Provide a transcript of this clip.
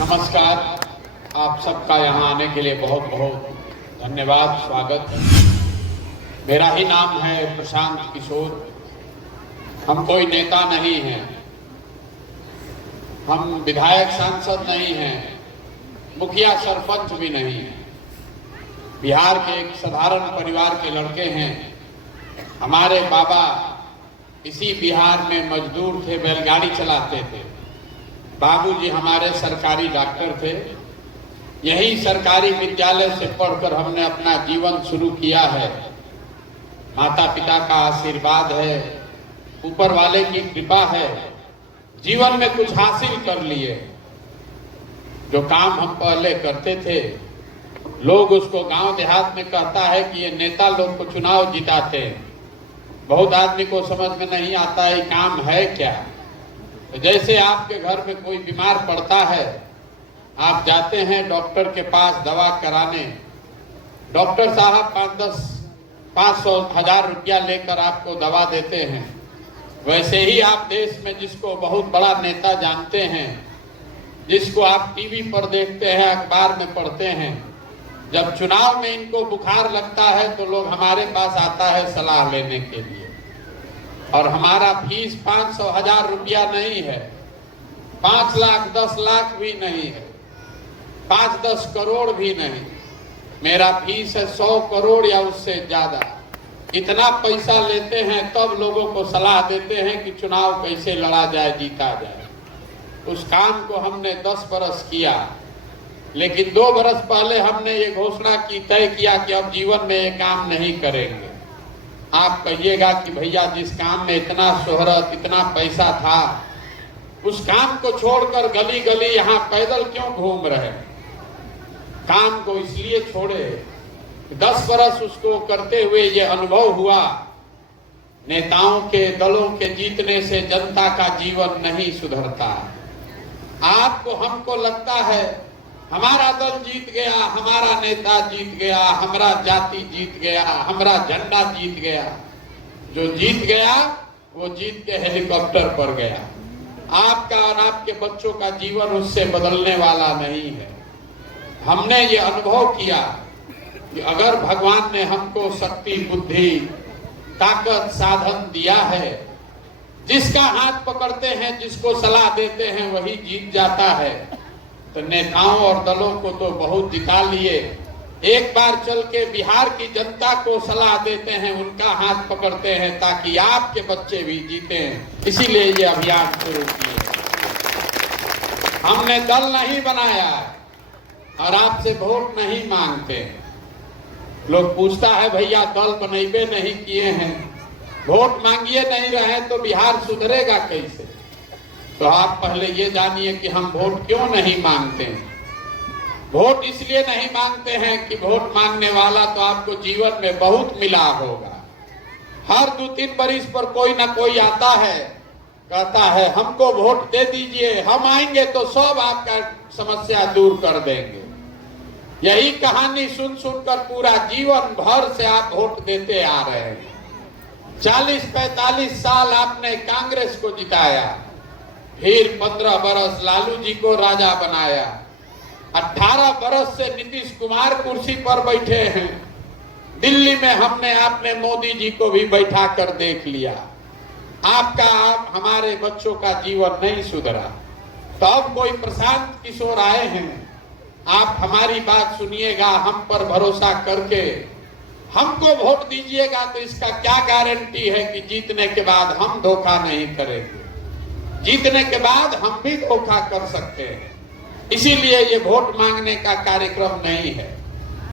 नमस्कार। आप सबका यहाँ आने के लिए बहुत बहुत धन्यवाद, स्वागत। मेरा ही नाम है प्रशांत किशोर। हम कोई नेता नहीं हैं, हम विधायक सांसद नहीं हैं, मुखिया सरपंच भी नहीं हैं। बिहार के एक साधारण परिवार के लड़के हैं। हमारे बाबा इसी बिहार में मजदूर थे, बैलगाड़ी चलाते थे। बाबूजी हमारे सरकारी डॉक्टर थे। यही सरकारी विद्यालय से पढ़कर हमने अपना जीवन शुरू किया है। माता पिता का आशीर्वाद है, ऊपर वाले की कृपा है, जीवन में कुछ हासिल कर लिए। जो काम हम पहले करते थे, लोग उसको गांव देहात में कहता है कि ये नेता लोग को चुनाव जिताते हैं। बहुत आदमी को समझ में नहीं आता है काम है क्या। तो जैसे आपके घर में कोई बीमार पड़ता है, आप जाते हैं डॉक्टर के पास दवा कराने, डॉक्टर साहब 500-1000 रुपया लेकर आपको दवा देते हैं। वैसे ही आप देश में जिसको बहुत बड़ा नेता जानते हैं, जिसको आप टीवी पर देखते हैं, अखबार में पढ़ते हैं, जब चुनाव में इनको बुखार लगता है तो लोग हमारे पास आता है सलाह लेने के लिए। और हमारा फीस 500-1000 रुपया नहीं है, 5 लाख 10 लाख भी नहीं है, 5-10 करोड़ भी नहीं। मेरा फीस है 100 करोड़ या उससे ज्यादा। इतना पैसा लेते हैं तब लोगों को सलाह देते हैं कि चुनाव कैसे लड़ा जाए, जीता जाए। उस काम को हमने 10 बरस किया, लेकिन 2 बरस पहले हमने ये घोषणा की, तय किया कि अब जीवन में ये काम नहीं करेंगे। आप कहिएगा कि भैया जिस काम में इतना शोहरत, इतना पैसा था, उस काम को छोड़कर गली गली यहाँ पैदल क्यों घूम रहे। काम को इसलिए छोड़े, 10 बरस उसको करते हुए ये अनुभव हुआ, नेताओं के दलों के जीतने से जनता का जीवन नहीं सुधरता। आपको हमको लगता है हमारा दल जीत गया, हमारा नेता जीत गया, हमारा जाति जीत गया, हमारा झंडा जीत गया। जो जीत गया वो जीत के हेलीकॉप्टर पर गया। आपका और आपके बच्चों का जीवन उससे बदलने वाला नहीं है। हमने ये अनुभव किया कि अगर भगवान ने हमको शक्ति, बुद्धि, ताकत, साधन दिया है, जिसका हाथ पकड़ते हैं, जिसको सलाह देते हैं, वही जीत जाता है। तो नेताओं और दलों को तो बहुत जिता लिए, एक बार चल के बिहार की जनता को सलाह देते हैं, उनका हाथ पकड़ते हैं ताकि आपके बच्चे भी जीते हैं। इसीलिए ये अभियान शुरू किए। हमने दल नहीं बनाया और आपसे वोट नहीं मांगते। लोग पूछता है भैया दल बनेबे नहीं किए हैं, वोट मांगिए नहीं रहे तो बिहार सुधरेगा कैसे। तो आप पहले ये जानिए कि हम वोट क्यों नहीं मांगते हैं। वोट इसलिए नहीं मांगते हैं कि वोट मांगने वाला तो आपको जीवन में बहुत मिला होगा। हर 2-3 बरिस पर कोई ना कोई आता है, कहता है हमको वोट दे दीजिए, हम आएंगे तो सब आपका समस्या दूर कर देंगे। यही कहानी सुन सुनकर पूरा जीवन भर से आप वोट देते आ रहे हैं। 40-45 साल आपने कांग्रेस को जिताया, फिर 15 बरस लालू जी को राजा बनाया, 18 बरस से नीतीश कुमार कुर्सी पर बैठे हैं। दिल्ली में हमने आपने मोदी जी को भी बैठा कर देख लिया। आपका हमारे बच्चों का जीवन नहीं सुधरा। तो अब कोई प्रशांत किशोर आए हैं, आप हमारी बात सुनिएगा, हम पर भरोसा करके हमको वोट दीजिएगा। तो इसका क्या गारंटी है कि जीतने के बाद हम धोखा नहीं करेंगे। जीतने के बाद हम भी धोखा कर सकते हैं। इसीलिए ये वोट मांगने का कार्यक्रम नहीं है।